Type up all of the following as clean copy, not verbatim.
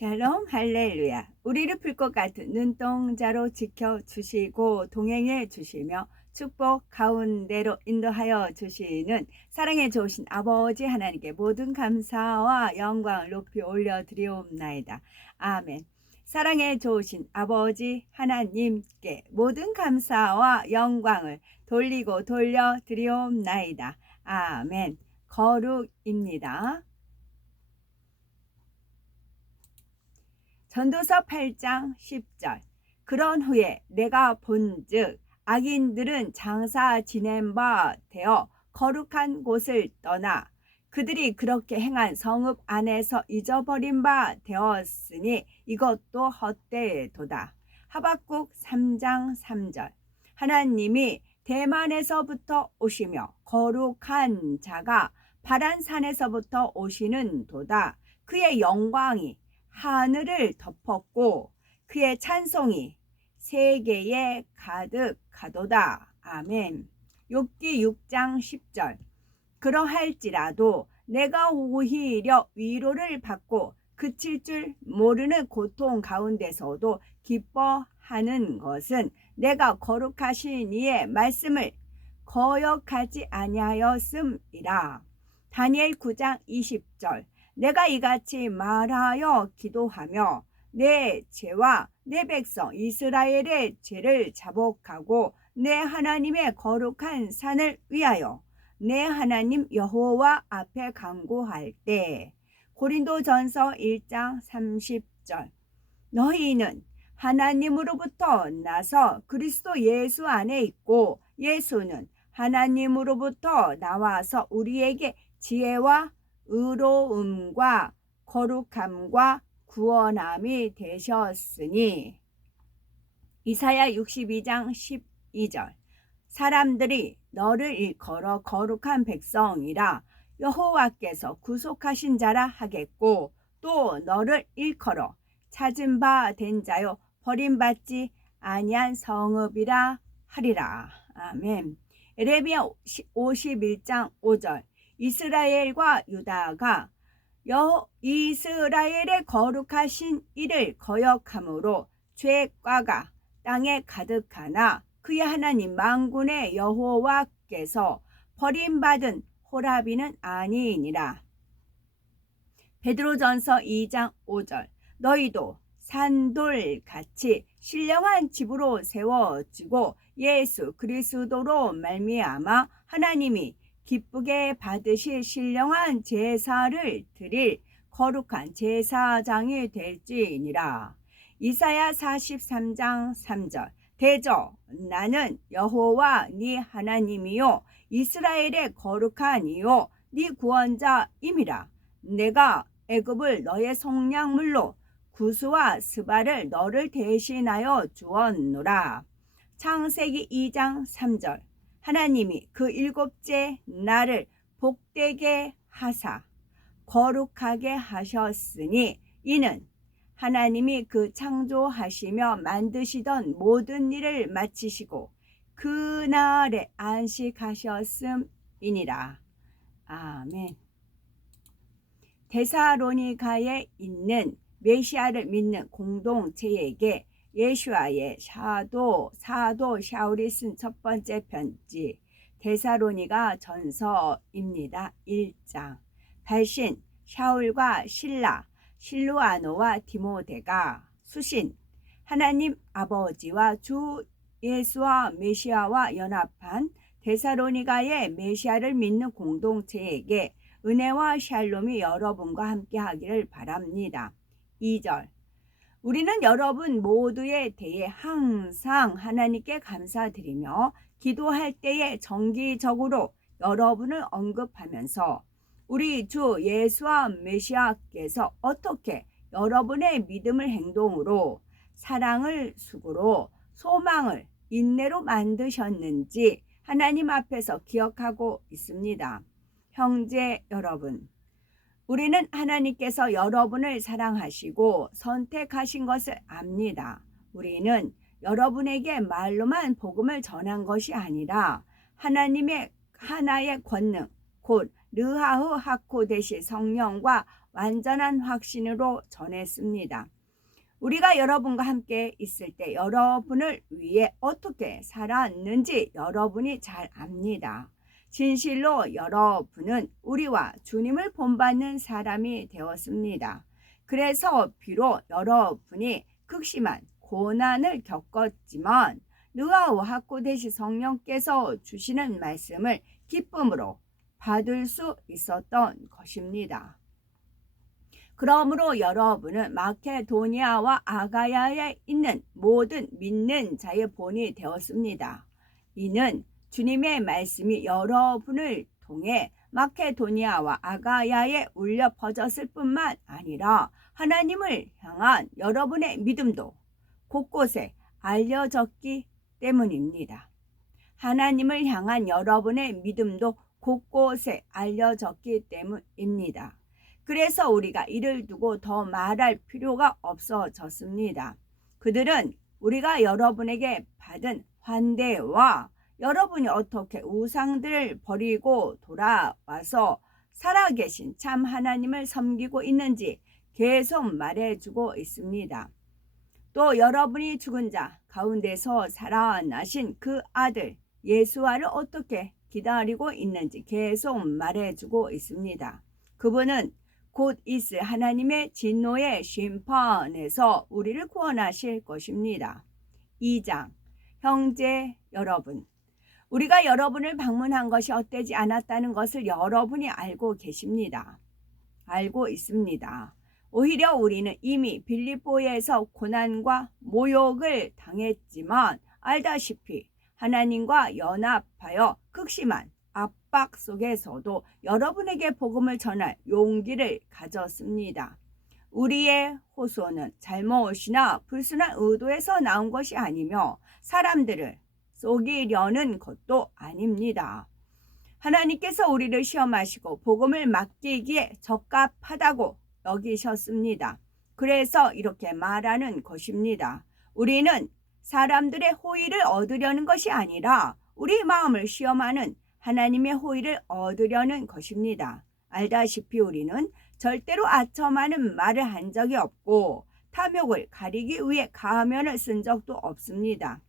샬롬 할렐루야. 우리를 풀 것 같은 눈동자로 지켜주시고 동행해 주시며 축복 가운데로 인도하여 주시는 사랑에 좋으신 아버지 하나님께 모든 감사와 영광을 높이 올려드리옵나이다. 아멘. 사랑에 좋으신 아버지 하나님께 모든 감사와 영광을 돌리고 돌려드리옵나이다. 아멘. 거룩입니다. 전도서 8장 10절. 그런 후에 내가 본즉 악인들은 장사 지낸 바 되어 거룩한 곳을 떠나 그들이 그렇게 행한 성읍 안에서 잊어버린 바 되었으니 이것도 헛되도다. 하박국 3장 3절. 하나님이 대만에서부터 오시며 거룩한 자가 바란산에서부터 오시는 도다. 그의 영광이 하늘을 덮었고 그의 찬송이 세계에 가득하도다. 아멘. 욥기 6장 10절. 그러할지라도 내가 오히려 위로를 받고 그칠 줄 모르는 고통 가운데서도 기뻐하는 것은 내가 거룩하신 이의 말씀을 거역하지 아니하였음이라. 다니엘 9장 20절. 내가 이같이 말하여 기도하며 내 죄와 내 백성 이스라엘의 죄를 자복하고 내 하나님의 거룩한 산을 위하여 내 하나님 여호와 앞에 간구할 때. 고린도전서 1장 30절. 너희는 하나님으로부터 나서 그리스도 예수 안에 있고 예수는 하나님으로부터 나와서 우리에게 지혜와 의로움과 거룩함과 구원함이 되셨으니. 이사야 62장 12절. 사람들이 너를 일컬어 거룩한 백성이라 여호와께서 구속하신 자라 하겠고 또 너를 일컬어 찾은 바 된 자요 버림받지 아니한 성읍이라 하리라. 아멘. 에레미야 51장 5절. 이스라엘과 유다가 이스라엘의 거룩하신 이를 거역함으로 죄과가 땅에 가득하나 그의 하나님 만군의 여호와께서 버림받은 호라비는 아니니라. 베드로전서 2장 5절. 너희도 산돌같이 신령한 집으로 세워지고 예수 그리스도로 말미암아 하나님이 기쁘게 받으실 신령한 제사를 드릴 거룩한 제사장이 될지니라. 이사야 43장 3절. 대저 나는 여호와 네 하나님이요 이스라엘의 거룩한 이요 네 구원자임이라. 내가 애굽을 너의 속량물로 구스와 스바를 너를 대신하여 주었노라. 창세기 2장 3절. 하나님이 그 일곱째 날을 복되게 하사 거룩하게 하셨으니 이는 하나님이 그 창조하시며 만드시던 모든 일을 마치시고 그날에 안식하셨음이니라. 아멘. 데살로니가에 있는 메시아를 믿는 공동체에게 예수와의 사도 샤울이 쓴 첫 번째 편지 데살로니가 전서입니다. 1장. 발신 샤울과 실루아노와 디모데가 수신 하나님 아버지와 주 예수와 메시아와 연합한 데살로니가의 메시아를 믿는 공동체에게 은혜와 샬롬이 여러분과 함께 하기를 바랍니다. 2절. 우리는 여러분 모두에 대해 항상 하나님께 감사드리며 기도할 때에 정기적으로 여러분을 언급하면서 우리 주 예수와 메시아께서 어떻게 여러분의 믿음을 행동으로 사랑을 수고로 소망을 인내로 만드셨는지 하나님 앞에서 기억하고 있습니다. 형제 여러분, 우리는 하나님께서 여러분을 사랑하시고 선택하신 것을 압니다. 우리는 여러분에게 말로만 복음을 전한 것이 아니라 하나님의 하나의 권능, 곧 르하흐 하코데시 성령과 완전한 확신으로 전했습니다. 우리가 여러분과 함께 있을 때 여러분을 위해 어떻게 살았는지 여러분이 잘 압니다. 진실로 여러분은 우리와 주님을 본받는 사람이 되었습니다. 그래서 비록 여러분이 극심한 고난을 겪었지만 느와와 학고대시 성령께서 주시는 말씀을 기쁨으로 받을 수 있었던 것입니다. 그러므로 여러분은 마케도니아와 아가야에 있는 모든 믿는 자의 본이 되었습니다. 이는 주님의 말씀이 여러분을 통해 마케도니아와 아가야에 울려 퍼졌을 뿐만 아니라 하나님을 향한 여러분의 믿음도 곳곳에 알려졌기 때문입니다. 하나님을 향한 여러분의 믿음도 곳곳에 알려졌기 때문입니다. 그래서 우리가 이를 두고 더 말할 필요가 없어졌습니다. 그들은 우리가 여러분에게 받은 환대와 여러분이 어떻게 우상들을 버리고 돌아와서 살아계신 참 하나님을 섬기고 있는지 계속 말해주고 있습니다. 또 여러분이 죽은 자 가운데서 살아나신 그 아들 예수와를 어떻게 기다리고 있는지 계속 말해주고 있습니다. 그분은 곧 있을 하나님의 진노의 심판에서 우리를 구원하실 것입니다. 2장 형제 여러분, 우리가 여러분을 방문한 것이 헛되지 않았다는 것을 여러분이 알고 계십니다. 알고 있습니다. 오히려 우리는 이미 빌립보에서 고난과 모욕을 당했지만 알다시피 하나님과 연합하여 극심한 압박 속에서도 여러분에게 복음을 전할 용기를 가졌습니다. 우리의 호소는 잘못이나 불순한 의도에서 나온 것이 아니며 사람들을 속이려는 것도 아닙니다. 하나님께서 우리를 시험하시고 복음을 맡기기에 적합하다고 여기셨습니다. 그래서 이렇게 말하는 것입니다. 우리는 사람들의 호의를 얻으려는 것이 아니라 우리 마음을 시험하는 하나님의 호의를 얻으려는 것입니다. 알다시피 우리는 절대로 아첨하는 말을 한 적이 없고 탐욕을 가리기 위해 가면을 쓴 적도 없습니다.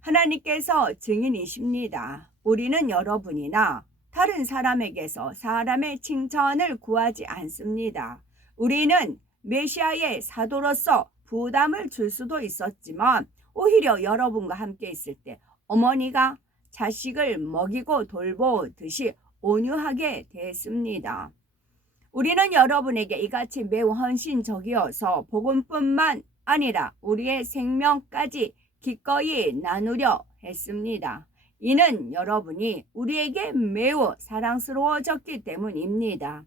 하나님께서 증인이십니다. 우리는 여러분이나 다른 사람에게서 사람의 칭찬을 구하지 않습니다. 우리는 메시아의 사도로서 부담을 줄 수도 있었지만 오히려 여러분과 함께 있을 때 어머니가 자식을 먹이고 돌보듯이 온유하게 대했습니다. 우리는 여러분에게 이같이 매우 헌신적이어서 복음뿐만 아니라 우리의 생명까지 기꺼이 나누려 했습니다. 이는 여러분이 우리에게 매우 사랑스러워졌기 때문입니다.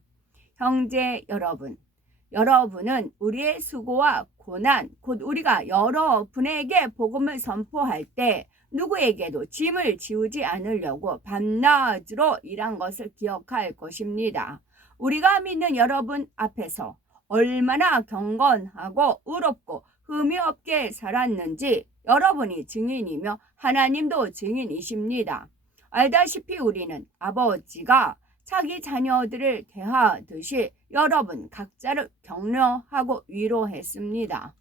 형제 여러분, 여러분은 우리의 수고와 고난, 곧 우리가 여러분에게 복음을 선포할 때 누구에게도 짐을 지우지 않으려고 밤낮으로 일한 것을 기억할 것입니다. 우리가 믿는 여러분 앞에서 얼마나 경건하고 의롭고 흠이 없게 살았는지 여러분이 증인이며 하나님도 증인이십니다. 알다시피 우리는 아버지가 자기 자녀들을 대하듯이 여러분 각자를 격려하고 위로했습니다.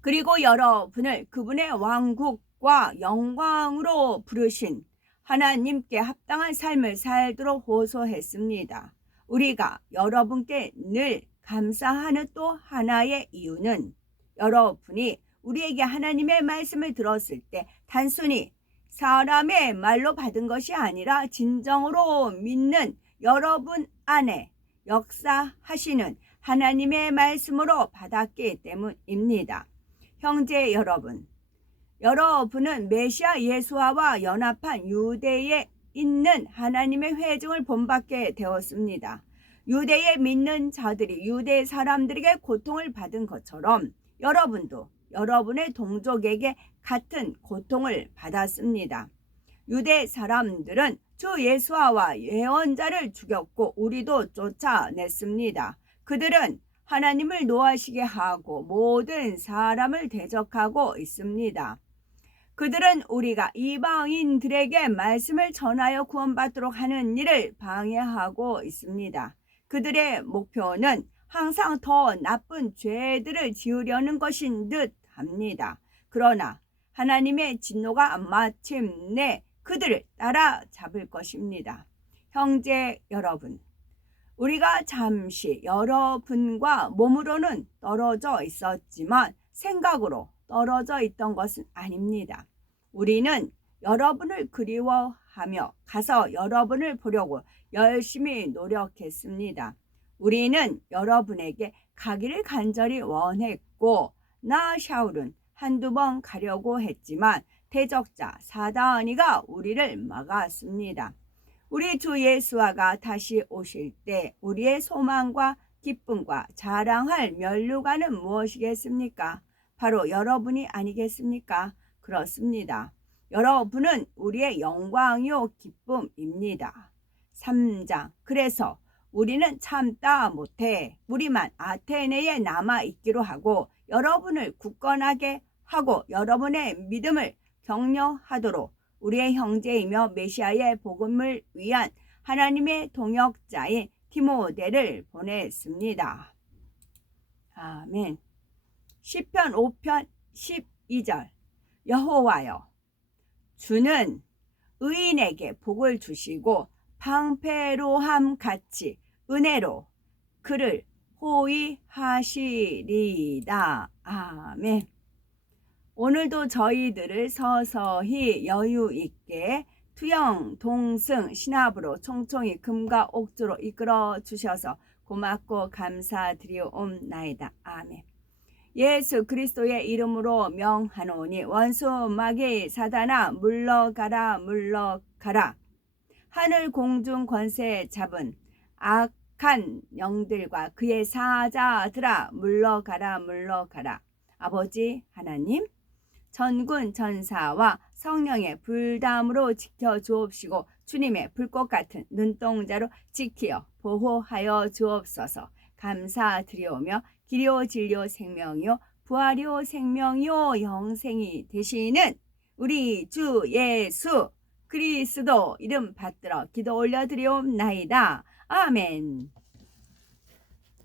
그리고 여러분을 그분의 왕국과 영광으로 부르신 하나님께 합당한 삶을 살도록 호소했습니다. 우리가 여러분께 늘 감사하는 또 하나의 이유는 여러분이 우리에게 하나님의 말씀을 들었을 때 단순히 사람의 말로 받은 것이 아니라 진정으로 믿는 여러분 안에 역사하시는 하나님의 말씀으로 받았기 때문입니다. 형제 여러분, 여러분은 메시아 예수와와 연합한 유대에 있는 하나님의 회중을 본받게 되었습니다. 유대에 믿는 자들이 유대 사람들에게 고통을 받은 것처럼 여러분도 여러분의 동족에게 같은 고통을 받았습니다. 유대 사람들은 주 예수와 예언자를 죽였고 우리도 쫓아냈습니다. 그들은 하나님을 노하시게 하고 모든 사람을 대적하고 있습니다. 그들은 우리가 이방인들에게 말씀을 전하여 구원받도록 하는 일을 방해하고 있습니다. 그들의 목표는 항상 더 나쁜 죄들을 지으려는 것인 듯 합니다. 그러나 하나님의 진노가 마침내 그들을 따라잡을 것입니다. 형제 여러분, 우리가 잠시 여러분과 몸으로는 떨어져 있었지만 생각으로 떨어져 있던 것은 아닙니다. 우리는 여러분을 그리워하며 가서 여러분을 보려고 열심히 노력했습니다. 우리는 여러분에게 가기를 간절히 원했고 나 샤울은 한두 번 가려고 했지만 대적자 사단이가 우리를 막았습니다. 우리 주 예수와가 다시 오실 때 우리의 소망과 기쁨과 자랑할 면류관은 무엇이겠습니까? 바로 여러분이 아니겠습니까? 그렇습니다. 여러분은 우리의 영광이요 기쁨입니다. 3장. 그래서 우리는 참다 못해 우리만 아테네에 남아있기로 하고 여러분을 굳건하게 하고 여러분의 믿음을 격려하도록 우리의 형제이며 메시아의 복음을 위한 하나님의 동역자인 디모데를 보냈습니다. 아멘. 시편 5편 12절. 여호와여, 주는 의인에게 복을 주시고 방패로함 같이 은혜로 그를 호위하시리다. 아멘. 오늘도 저희들을 서서히 여유 있게 투영, 동승, 신합으로 총총히 금과 옥조로 이끌어 주셔서 고맙고 감사드리옵나이다. 아멘. 예수 그리스도의 이름으로 명하노니 원수 마귀 사단아 물러가라 물러가라. 하늘 공중 권세 잡은 악한 영들과 그의 사자들아 물러가라 물러가라. 아버지 하나님, 전군 전사와 성령의 불담으로 지켜 주옵시고 주님의 불꽃 같은 눈동자로 지키어 보호하여 주옵소서. 감사드리오며 길이요 진리요 생명이요 부활이요 생명이요 영생이 되시는 우리 주 예수 그리스도 이름 받들어 기도 올려드리옵나이다. 아멘.